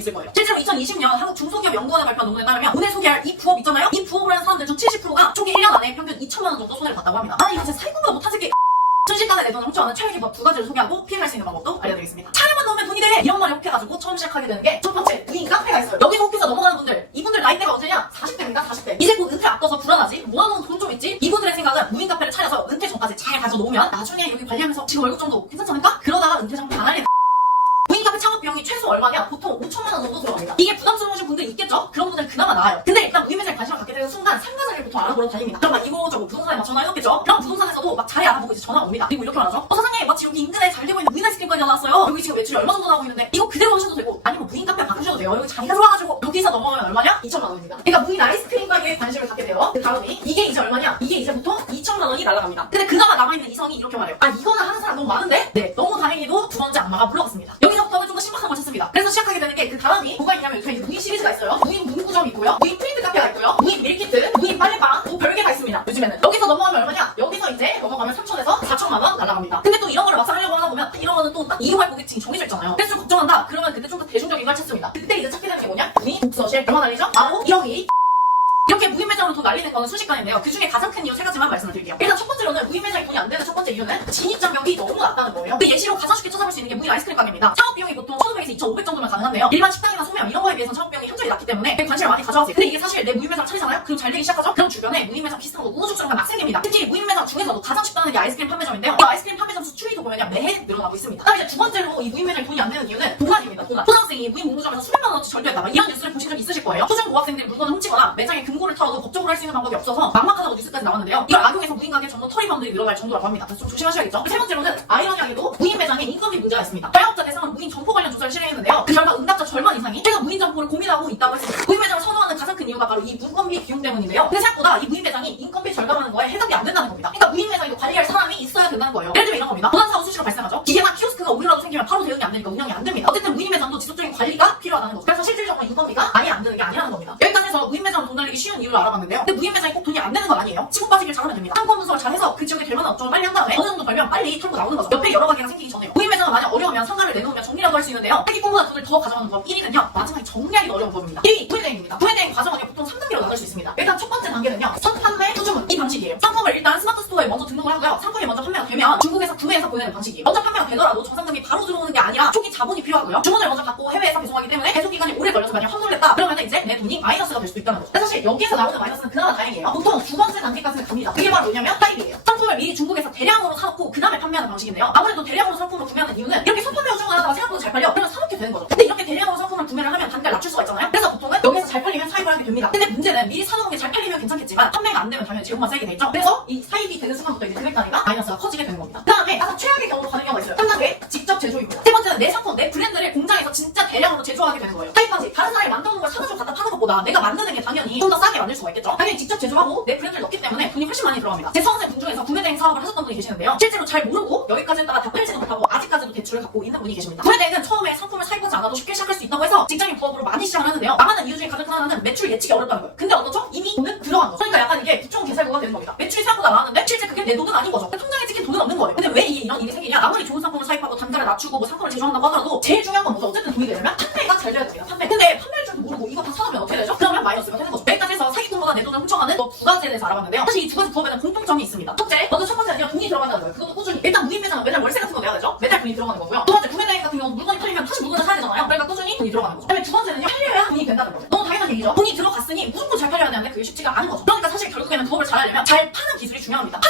있을 거예요. 실제로 2020년 한국 중소기업 연구원에 발표한 논문에 따르면 오늘 소개할 이 부업 있잖아요. 이 부업을 하는 사람들 중 70%가 초기 1년 안에 평균 2천만 원 정도 손해를 봤다고 합니다. 아니 이거 진짜 사기꾼보다 못한 새끼. 순식간에 내 돈을 훔쳐가는 최악의 법 두 가지를 소개하고 피해갈 수 있는 방법도 알려드리겠습니다. 차량만 넣으면 돈이 돼! 이런 말에 혹해가지고 처음 시작하게 되는 게 첫 번째, 무인 카페가 있어요. 여기서 혹해서 넘어가는 분들, 이분들 나이대가 언제냐? 40대입니다, 40대. 이제 곧 은퇴 앞둬서 불안하지? 모아놓은 돈 좀 있지? 이분들의 생각은 무인 카페를 차려서 은퇴 전까지 잘 가져놓으면 나중에 여기 관리하면서 지금 월급 정도 괜찮지 않을까? 그러다가 은퇴 전 반할래. 무인 카페 창업 비용이 최소 얼마냐? 보통 5천만 원 정도 들어갑니다. 이게 부담스러우신 분들 있겠죠? 그런 분들은 그나마 나아요. 근데 일단 무인 매장에 관심을 갖게 되는 순간 상가자리를 보통 알아보러 다닙니다. 그럼 막 이거저거 부동산에 막 전화해놓겠죠? 그럼 부동산에서도 막 자리 알아보고 이제 전화 옵니다. 그리고 이렇게 말하죠. 사장님 마치 여기 인근에 잘 되고 있는 무인 아이스크림까지 나왔어요. 여기 지금 매출이 얼마 정도 나오고 있는데 이거 그대로 하셔도 되고 아니면 무인 카페 바꾸셔도 돼요. 여기 자리가 좋아가지고 여기서 넘어가면 얼마냐? 2천만 원입니다. 그러니까 무인 아이스크림 가게에 관심을 갖게 돼요. 그 다음이 이게 이제 얼마냐? 이게 이제 보통 2천만 원이 날아갑니다. 근데 그나마 남아있는 이성이 이렇게 말해요. 아 이거는 하는 사람 너무 많은데? 네, 너무 다행히도 두 번째 악마가 물러갔습니다. 여기서부터는 좀 더 신박한 걸 찾습니다. 그래서 시작하게 되는 게 그 다음이 뭐가 있냐면 저희 무인 시리즈가 있어요. 무인 문구점이 있고요. 무인 프린트 카페가 있고요. 무인 밀키트, 무인 빨래방, 뭐 별게 다 있습니다. 요즘에는. 여기서 넘어가면 얼마냐? 여기서 이제 넘어가면 3천에서 4천만 원 날아갑니다. 근데 또 이런 거를 막상 하려고 하다 보면 이런 거는 또 딱 이용할 고객층이 정해져 있잖아요. 그래서 좀 걱정한다. 그러면 그때 좀 더 대중적인 걸 찾습니다. 그때 이제 찾게 되는 게 뭐냐? 무인 독서실 얼마 날리죠? 바로 1억이. 이렇게 무인 매장으로 돈 날리는 거는 순식간인데요. 그 중에 가장 큰 이유 세 가지만 말씀을 드릴게요. 일단 첫 번째로는 무인 매장이 돈이 안 되는 첫 번째 이유는 진입장벽이 너무 낮다는 거예요. 그 예시로 가장 쉽게 찾아볼 수 있는 게 무인 아이스크림 가게입니다. 창업 비용이 보통 1,500에서 2,500 정도면 가능한데요. 일반 식당이나 소매점 이런 거에 비해서 창업 비용이 현저히 낮기 때문에 되게 관심을 많이 가져가세요. 근데 이게 사실 내 무인 매장 차리잖아요? 그럼 잘 되기 시작하죠? 그럼 주변에 무인 매장 비슷한 거 우후죽순한 막 생깁니다. 특히 무인 매장 중에서도 가장 쉽다는 게 아이스크림 판매점인데요. 이 아이스크림 판매점 수출이도 보면요 매해 늘어나고 있습니다. 그다음 이제 두 번째로 이 무인 매장이 돈이 안 되는 이유는 도난입니다. 도난. 초등학생이 무인 문구점에서 수백만 원어치 절도했다. 이런 뉴스를 보신 적 있으실 거예요. 초중 고학생들이 물건을 훔치거나 매장에 금고를 털어도 법적으로 할 수 있는 방법이 없어서 막막하다고 뉴스까지 나왔는데요. 이걸 악용해서 무인 가게 전문 터리범들이 늘어날 정도라고 합니다. 그래서 좀 조심하셔야겠죠. 세 번째로는 아이러니하게도 무인 매장에 인건비 문제가 있습니다. 자영업자 대상으로 무인 점포 관련 조사를 실행했는데요. 그 결과 응답자 절반 이상이 제가 무인 점포를 고민하고 있다고 했습니다. 무인 매장을 선호하는 가장 큰 이유가 바로 이 인건비 비용 때문인데요. 근데 생각보다 이 무인 매장이 인건비 절감하는 거에 해당이 안 된다는 겁니다. 그러니까 무인 매장에도 관리할 사람이 있어야 된다는 거예요. 예를 들면 이런 겁니다. 도난사고 수시로 발생하죠. 기계나 키오스크가 오류라도 생기면 바로 대응이 안 되니까 운영이 안 됩니다. 어쨌든 무인 매장도 지속적인 관리가 필요하다는 거죠. 그래서 실질적으로 인건비가 아예 안 드는 게 아니라는 겁니다. 여기까지 해서 무인 매장으로 돈 날리기 쉬운 이유를 알아봤는데요. 근데 무인 매장이 꼭 돈이 안 되는 건 아니에요. 치고 빠지길 잘하면 됩니다. 상권 분석을 잘해서 그 지역에 될 만한 업종을 빨리 한 다음에 어느 정도 벌면 빨리 털고 나오는 거죠. 옆에 여러 가게가 생기기 전에요. 무인 매장은 만약 어려우면 상가를 내놓으면 정리라도 할 수 있는데요. 사기꾼보다 돈을 더 가져가는 법 1위는요. 마지막에 정리하기도 어려운 법입니다. 1위 구매대행입니다. 구매대행 과정은요 보통 3단계로 나눌 수 있습니다. 일단 첫 번째 단계는요. 선판매 후주문 이 방식이에요. 상품을 일단 스마트 스토어에 먼저 등록을 하고요. 상품이 먼저 판매가 되면 중국에서 구매해서 보내는 방식이에요. 먼저 판매가 되더라도 정상금이 바로 들어오는 게 아니라 초기 자본이 필요하고요. 주문을 먼저 받고 해외에서 배송하기 때문에 배송 기간이 오래 걸려서 만약 환불했다 그러면 이제 내 돈이 마이너스가 될 수도 있다는 거죠. 근데 사실 여기에서 나오는 마이너스는 그나마 다행이에요. 보통 두 번째 단계까지는 갑니다. 그게 바로 뭐냐면 타입이에요. 상품을 미리 중국에서 대량으로 사놓고 그 다음에 판매하는 방식인데요. 아무래도 대량으로 상품을 구매하는 이유는 이렇게 선판매 우중을 하다가 생각보다 잘 팔려 그러면 사놓게 되는 거죠. 근데 이렇게 대량으로 상품을 구매를 하면 단가를 낮출 수가 있잖아요. 그래서 보통은 여기서 잘 팔리면 사입을 하게 됩니다. 근데 문제는 미리 사놓은 게 잘 팔리면 괜찮겠지만 판매가 안 되면 당연히 제공만 세게 되죠. 그래서 이 사입이 되는 순간부터 이제 금액 단위가 마이너스가 커지게 되는 겁니다. 그 다음에 가장 최악의 경우로 가는 경우가 있어요. 3단계 직접 제조입니다. 세 번째는 내 상품, 내 브랜드를 공장에서 진짜 대량으로 제조하게 되는 거예요. 타입 방식 다른 사람이 만들어놓은 걸 사가지고 갖다 파는 것보다 내가 만드는 게 당연히 좀 더 싸게 만들 수가 있겠죠. 당연히 직접 제조하고 내 브랜드를 넣기 때문에 돈이 훨씬 많이 들어갑니다. 제 수험생 분 중에서 구매대행 사업을 하셨던 분이 계시는데요. 실제로 잘 모르고 여기까지 했다가 다 팔지도 못하고 아직까지도 대출을 갖고 있는 분이 계십니다. 구매대행은 처음에 상품을 사입하지 않아도 쉽게 시작할 수 있다고 해서 직장인 부업으로 많이 시작을 하는데요. 망하는 이유 중에 가장 큰 하나는 매출 예측이 어렵다는 거예요. 근데 어떻죠? 이미 돈은 들어간 거죠. 그러니까 약간 이게 부총 개살구가 되는 겁니다. 매출이 생각보다 나왔는데 실제 그게 내 돈은 아닌 거죠. 통장에 찍힌 돈은 없는 거예요. 근데 왜 이런 일이 생기냐? 아무리 좋은 상품을 사입하고 단가를 낮추고 뭐 상품을 제조한다고 하더라도 제일 중요한 건 뭐죠? 어쨌든 돈이 되려면 판매가 잘 돼야 됩니다. 판매. 근데 판매할 줄도 모르고 이거 다 사놓으면 어떻게 되죠? 그러면 마이너스가 되는 거죠. 여기까지 해서 사기꾼보다 내 돈을 훔쳐가는 또 두 가지에 대해서 알아봤는데요. 사실 이 두 가지 부업에는 공통점이 있습니다. 첫째, 먼저 첫 번째는요. 돈이 들어간다는 거예요. 그것도 꾸준히. 일단 무인 매장은 매달 월세 같은 거 내야 되죠? 매달 돈이 들어가는 거고요. 두 번째, 구매대행 같은 경우 물건이 팔리면 다시 물건을 사야 되잖아요. 그러니까 꾸준히 돈이 들어가는 거죠. 그다음에 두 번째는요. 팔려야 돈이 된다는 거죠. 너무 당연한 얘기죠. 돈이 들어갔으니 무조건 잘 팔려야 되는데 그게 쉽지가 않은 거죠. 그러니까 사실 결국에는 부업을 잘하려면 잘 파는 기술이 중요합니다.